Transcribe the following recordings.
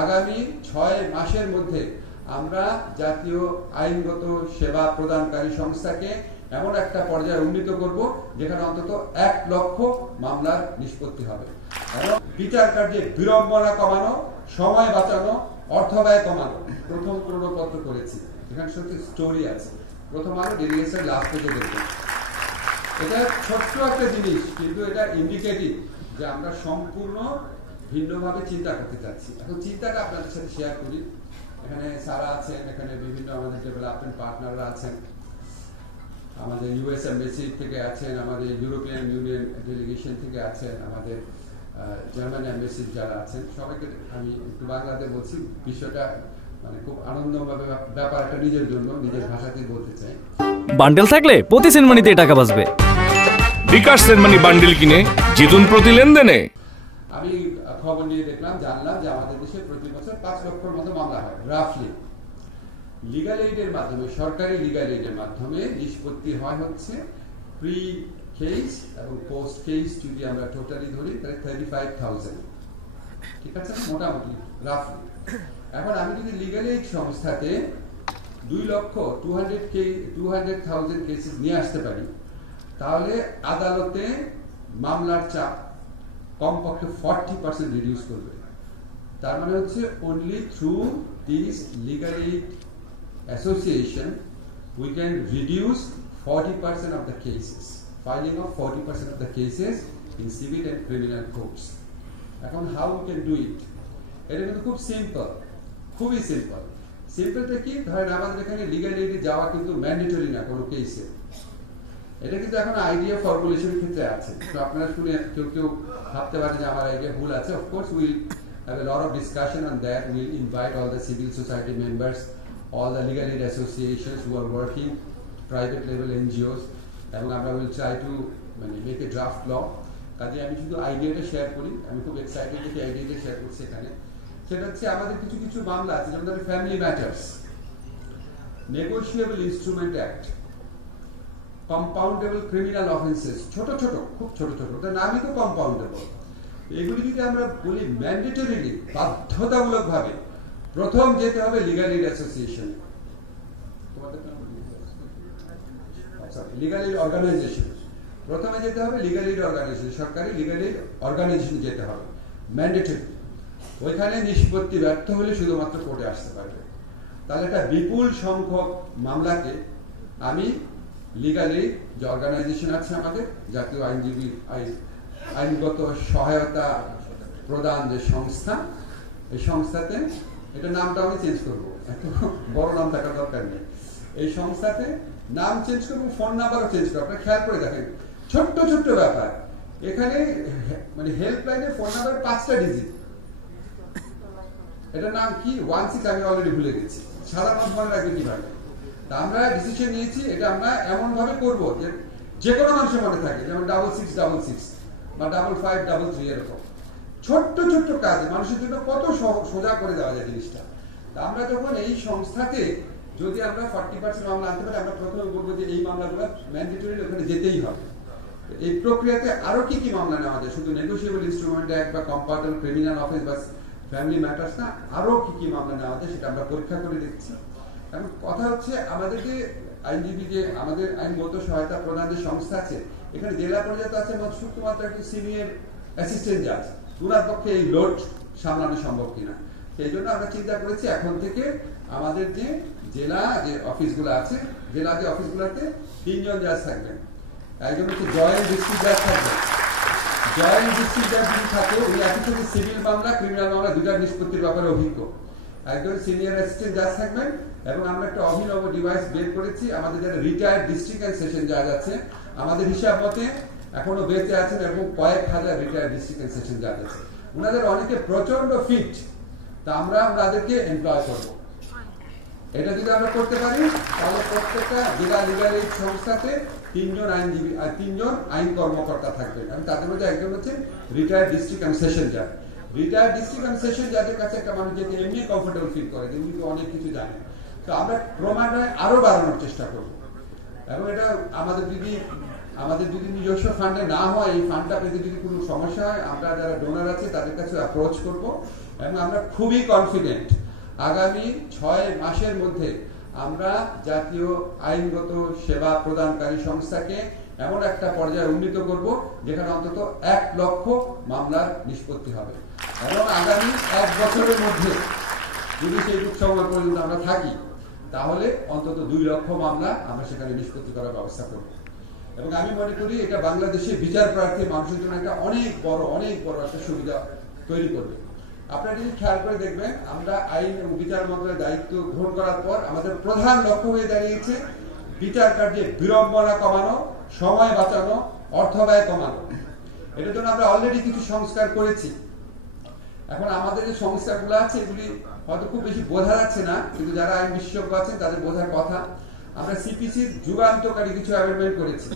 আগামী 6 মাসের মধ্যে আমরা জাতীয় আইনগত সেবা প্রদানকারী সংস্থাকে এমন একটা পর্যায়ে উন্নীত করব যেখানে অন্তত 1 লক্ষ মামলার নিষ্পত্তি হবে এবং বিচার কার্যে বিড়ম্বনা কমানো, সময় বাঁচানো, অর্থ ব্যয় কমানো। প্রথম প্রমাণপত্র করেছি, এখানে সত্যি স্টোরি আছে। প্রথম আলো ডেলিগেশন লাস্ট পেজে দেখবেন। এটা ছোট্ট একটা জিনিস, কিন্তু এটা ইন্ডিকেটিভ যে আমরা সম্পূর্ণ ভিন্নভাবে চিন্তা করতে চাচ্ছি। এখন চিন্তাটা আপনাদের সাথে শেয়ার করি। এখানে সারা আছেন, এখানে বিভিন্ন আমাদের ডেভেলপমেন্ট পার্টনাররা আছেন, আমাদের ইউএস এমবেসি থেকে আছেন, আমাদের ইউরোপিয়ান ইউনিয়ন ডেলিগেশন থেকে আছেন, আমাদের জার্মান এমবেসি যারা আছেন, সবাইকে আমি একটু বাংলাতে বলছি। বিষয়টা মানে খুব আনন্দভাবে ব্যাপার, একটা নিজের জন্য নিজের ভাষাতেই বলতে চাই। বান্ডেল থাকলে প্রতি সেনমানিতে টাকা বাঁচবে। বিকাশ সেনমানি বান্ডেল কিনে জিতুন প্রতি লেনদেনে। আমি খবর নিয়ে দেখলাম, জানলাম যে আমাদের দেশে প্রতি বছর 5 লক্ষের মতো মামলা হয় রাফলি। লিগ্যাল এইডের মাধ্যমে, সরকারি লিগ্যাল এইডের মাধ্যমে নিষ্পত্তি হয় হচ্ছে প্রি কেস এবং পোস্ট কেস যদি আমরা টোটালি ধরি তাহলে 35,000। ঠিক আছে, মোটামুটি রাফলি। এখন আমি যদি লিগ্যাল এইড সংস্থাতে 2,200,000 কেসেস নিয়ে আসতে পারি, তাহলে আদালতে মামলার চাপ কমপক্ষে 40% রিডিউস করবে। তার মানে হচ্ছে only through this legal aid association we can reduce 40% of the cases, filing of 40% of the cases in civil and criminal courts. এখন how we can do it? এটা কিন্তু খুব সিম্পল, খুবই সিম্পল। সিম্পলটা কি, ধরেন আমাদের এখানে লিগ্যাল এইডে যাওয়া কিন্তু ম্যান্ডেটরি না কোনো কেসে। এটা কিন্তু এখন আইডিয়া ফর্মুলেশনের ক্ষেত্রে আছে। তো আপনারা শুনে কেউ কেউ ভাবতে পারেন যে আমার আইডিয়া ভুল আছে। Of course will have a lot of discussion on that. Will invite all the civil society members, all the legal aid associations who are working, private level NGOs, এবং আমরা will try to make a draft law. কাজে আমি শুধু আইডিয়াটা share করি, আমি খুব excited যে আইডিয়াটা শেয়ার করছি এখানে। সেটা হচ্ছে আমাদের কিছু কিছু মামলা আছে, যেমন ধরেন family matters, negotiable instrument act, compoundable criminal offences, ছোট ছোট, খুব ছোট ছোট, ওটার নামই তো কম্পাউন্ডেবল। এগুলি যদি আমরা বলি ম্যান্ডেটরিলি, বাধ্যতামূলকভাবে প্রথম যেতে হবে legal aid association, legal aid organisation. প্রথমে যেতে হবে লিগ্যাল এইড অর্গানাইজেশন, সরকারি লিগ্যাল এইড অর্গানাইজেশন যেতে হবে, ম্যান্ডেটরি। ওইখানে নিষ্পত্তি ব্যর্থ হলে শুধুমাত্র কোর্টে আসতে পারবে। তাহলে একটা বিপুল সংখ্যক মামলাকে আমি লিগ্যাল এইড যে অর্গানাইজেশন আছে আমাদের, জাতীয় আইনজীবী আইনগত সহায়তা প্রদান যে সংস্থা, এই সংস্থাতে, এটা নামটা আমি চেঞ্জ করবো, এত বড় নাম থাকার দরকার নেই। এই সংস্থাতে নাম চেঞ্জ করবো, ফোন নাম্বারও চেঞ্জ করবো। আপনারা খেয়াল করে দেখেন, ছোট্ট ছোট্ট ব্যাপার। এখানে মানে হেল্পলাইনের ফোন নাম্বার 5টা ডিজিট। এটার নাম কি, 16 আমি অলরেডি ভুলে গেছি। সাধারণ মনে রাখবে কিভাবে? তা আমরা ডিসিশন নিয়েছি এটা আমরা এমন ভাবে করবো যে কোনো মানুষের মনে থাকে, যেমন 6666 বা 5533 এরকম ছোট্ট ছোট্ট কাজ মানুষের জন্য কত সোজা করে দেওয়া যায় জিনিসটা। তা আমরা যখন এই সংস্থাতে যদি আমরা 40% মামলা আনতে পারি, আমরা প্রথমে বলবো যে এই মামলাগুলো ম্যান্ডেটরি ওখানে যেতেই হবে। এই প্রক্রিয়াতে আরো কি কি মামলা নেওয়া যায়, শুধু নেগোশিয়েবল ইনস্ট্রুমেন্ট অ্যাক্ট বা কম্পাউন্ডেবল ক্রিমিনাল অফেন্স বা ফ্যামিলি ম্যাটার্স না, আরো কি কি মামলা নেওয়া যায় সেটা আমরা পরীক্ষা করে দেখছি। এখন কথা হচ্ছে আমাদের যে আইনজীবী, যে আমাদের আইনগত সহায়তা প্রদান যে সংস্থা আছে, এখানে জেলা পর্যায়ে আছে শুধুমাত্র একটি সিনিয়র অ্যাসিস্ট্যান্ট জাজ, ওনার পক্ষে এই লোড সামলানো সম্ভব কিনা। সেই জন্য আমরা চিন্তা করেছি এখন থেকে আমাদের যে জেলা যে অফিসগুলো আছে, জেলা যে অফিসগুলোতে 3 জন জাজ থাকবেন। একজন হচ্ছে জয়েন্ট ডিস্ট্রিক্ট জাজ থাকবেন। জয়েন্ট ডিস্ট্রিক্ট জাজ যিনি থাকে উনি একই সাথে সিভিল মামলা, ক্রিমিনাল মামলা দুটার নিষ্পত্তির ব্যাপারে অভিজ্ঞ। একজন সিনিয়র অ্যাসিস্ট্যান্ট জাজ থাকবেন। এবং আমরা একটা অভিনব ডিভাইস বের করেছি, আমাদের যারা রিটায়ার্ড ডিস্ট্রিক্ট অ্যান্ড সেশন জাজ আছে, আমাদের হিসাব মতে এখনো বেঁচে আছেন এবং কয়েক হাজার রিটায়ার্ড ডিস্ট্রিক্ট অ্যান্ড সেশন জাজ আছে। ওনাদের অনেকে প্রচন্ড ফিট, তা আমরা ওনাদেরকে এমপ্লয় করবো। এটা যদি আমরা করতে পারি তাহলে প্রত্যেকটা জেলা লিগ্যাল এইড সংস্থাতে 3 জন আইনজীবী আর 3 জন আইন কর্মকর্তা থাকবেন। এবং তাদের মধ্যে একজন হচ্ছে রিটায়ার্ড ডিস্ট্রিক্ট অ্যান্ড সেশন জাজ। রিটায়ার্ড ডিস্ট্রিক্ট অ্যান্ড সেশন জাজের কাছে একটা মানুষ যেতে এমনি কমফোর্টেবল ফিল করে, যেমনি অনেক কিছু জানে। তো আমরা ক্রমান্বয়ে আরো বাড়ানোর চেষ্টা করব। এবং এটা আমাদের যদি নিজস্ব ফান্ডে না হয়, এই ফান্ডটা পেতে যদি কোনো সমস্যা হয়, আমরা যারা ডোনার আছে তাদের কাছে অ্যাপ্রোচ করব এবং আমরা খুবই কনফিডেন্ট আগামী 6 মাসের মধ্যে আমরা জাতীয় আইনগত সেবা প্রদানকারী সংস্থাকে এমন একটা পর্যায়ে উন্নীত করব যেখানে অন্তত 1 লক্ষ মামলার নিষ্পত্তি হবে এবং আগামী 1 বছরের মধ্যে যদি সেই সময় পর্যন্ত আমরা থাকি তাহলে অন্তত 2 লক্ষ মামলা আমরা সেখানে নিষ্পত্তি করার ব্যবস্থা করব এবং আমি মনে করি এটা বাংলাদেশে বিচার প্রার্থী মানুষের জন্য একটা অনেক বড় একটা সুবিধা তৈরি করবে। আপনারা যদি খেয়াল করে দেখবেন আমরা আইন এবং বিচার মন্ত্রণালয়ের দায়িত্ব গ্রহণ করার পর আমাদের প্রধান লক্ষ্য হয়ে দাঁড়িয়েছে বিচার কার্যে বিড়ম্বনা কমানো, সময় বাঁচানো, অর্থ ব্যয় কমানো। এটার জন্য আমরা অলরেডি কিছু সংস্কার করেছি। এখন আমাদের যে সংস্কারগুলো আছে এগুলি হয়তো খুব বেশি বোঝা যাচ্ছে না, কিন্তু যারা আইন বিশেষজ্ঞ আছেন তাদের বোঝার কথা। আমরা সিপিসির যুগান্তকারী কিছু অ্যামেন্ডমেন্ট করেছি।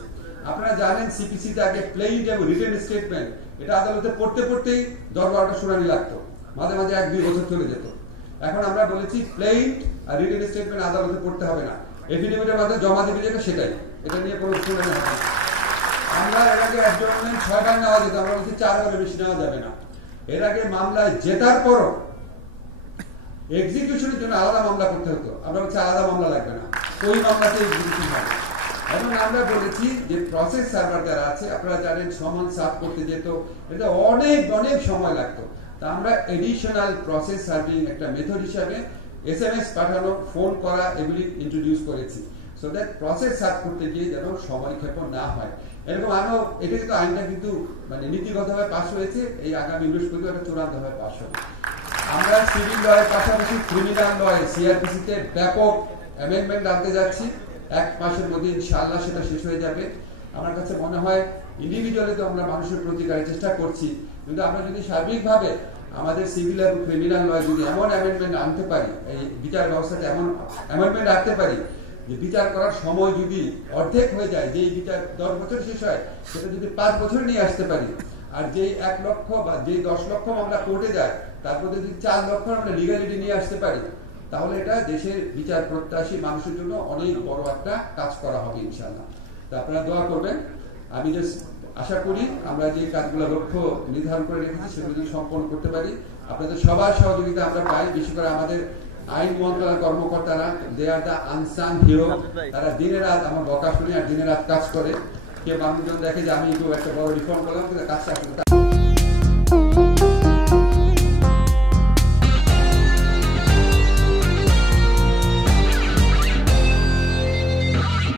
আপনারা জানেন সিপিসিতে আগে প্লেইন এবং রিটেন স্টেটমেন্ট এটা আদালতে পড়তেই 10-12টা শুনানি লাগতো, মাঝে 1-2 বছর চলে যেত। এখন আমরা বলেছি প্লেইন আর রিটেন স্টেটমেন্ট আদালতে পড়তে হবে না, এফিডেভিটের মাধ্যমে জমা দেবে যেটা সেটাই, এটা নিয়ে কোনো শুনানি হবে না। আমরা এর আগে অ্যাডজমেন্ট 6 বার নেওয়া যেত, আমরা বলছি 4 বারের বেশি নেওয়া যাবে না। এর আগে মামলায় জেতার পরও এক্সিকিউশনের জন্য আলাদা মামলা করতে হতো, আমরা বলছি আলাদা মামলা লাগবে না, ওই মামলাতে এক্সিকিউশন হবে। এবং আমরা বলেছি যে প্রসেস সার্ভার যারা আছে, আপনারা জানেন সমন সার্ভ করতে যেত, এটা অনেক সময় লাগতো। তা আমরা এডিশনাল প্রসেস সার্ভিং একটা মেথড হিসাবে SMS পাঠানো, ফোন করা এগুলি ইন্ট্রোডিউস করেছি, সো দ্যাট প্রসেস সার্ভ করতে গিয়ে যেন সময় ক্ষেপণ না হয়। এরকম আরো এটা কিন্তু আইনটা কিন্তু মানে নীতিগতভাবে পাস হয়েছে, এই আগামী বৃহস্পতিবার চূড়ান্তভাবে পাস হবে। আমরা সিভিল লয়ের পাশাপাশি ক্রিমিনাল লয়ে CRPC-তে ব্যাপক অ্যামেন্ডমেন্ট আনতে যাচ্ছি। 1 মাসের মধ্যে ইনশাআল্লাহ সেটা শেষ হয়ে যাবে। আমার কাছে মনে হয় ইন্ডিভিজুয়ালি তো আমরা মানুষের প্রতিকারের চেষ্টা করছি, কিন্তু আমরা যদি সার্বিকভাবে আমাদের সিভিল এবং ক্রিমিনাল লয়ে যদি এমন অ্যামেন্ডমেন্ট আনতে পারি, এই বিচার ব্যবস্থাতে এমন অ্যামেন্ডমেন্ট রাখতে পারি যে বিচার করার সময় যদি অর্ধেক হয়ে যায়, যেই বিচার 10 বছর শেষ হয় সেটা যদি 5 বছর নিয়ে আসতে পারি, আর যেই 1 লক্ষ বা যেই 10 লক্ষ মামলা কোর্টে যায় তারপর যদি 4 লক্ষ আমরা লিগালিটি নিয়ে আসতে পারি, তাহলে এটা দেশের বিচার প্রত্যাশী মানুষের জন্য অনেক বড় একটা কাজ করা হবে ইনশাআল্লাহ। তো আপনারা দোয়া করবেন। আমি যে আশা করি আমরা যে কাজগুলো লক্ষ্য নির্ধারণ করে রেখেছি সেগুলো যদি সম্পন্ন করতে পারি, আপনাদের সবার সহযোগিতা আমরা পাই। বিশেষ করে আমাদের আইন মন্ত্রণালয়ের কর্মকর্তারা, দে আর দ্য আনসান হিরো, তারা দিনে রাত আমার বকা শুনে আর দিনে রাত কাজ করে। কে মানুষজন দেখে যে আমি একটু একটা বড় রিফর্ম করলাম, কিন্তু কাজটা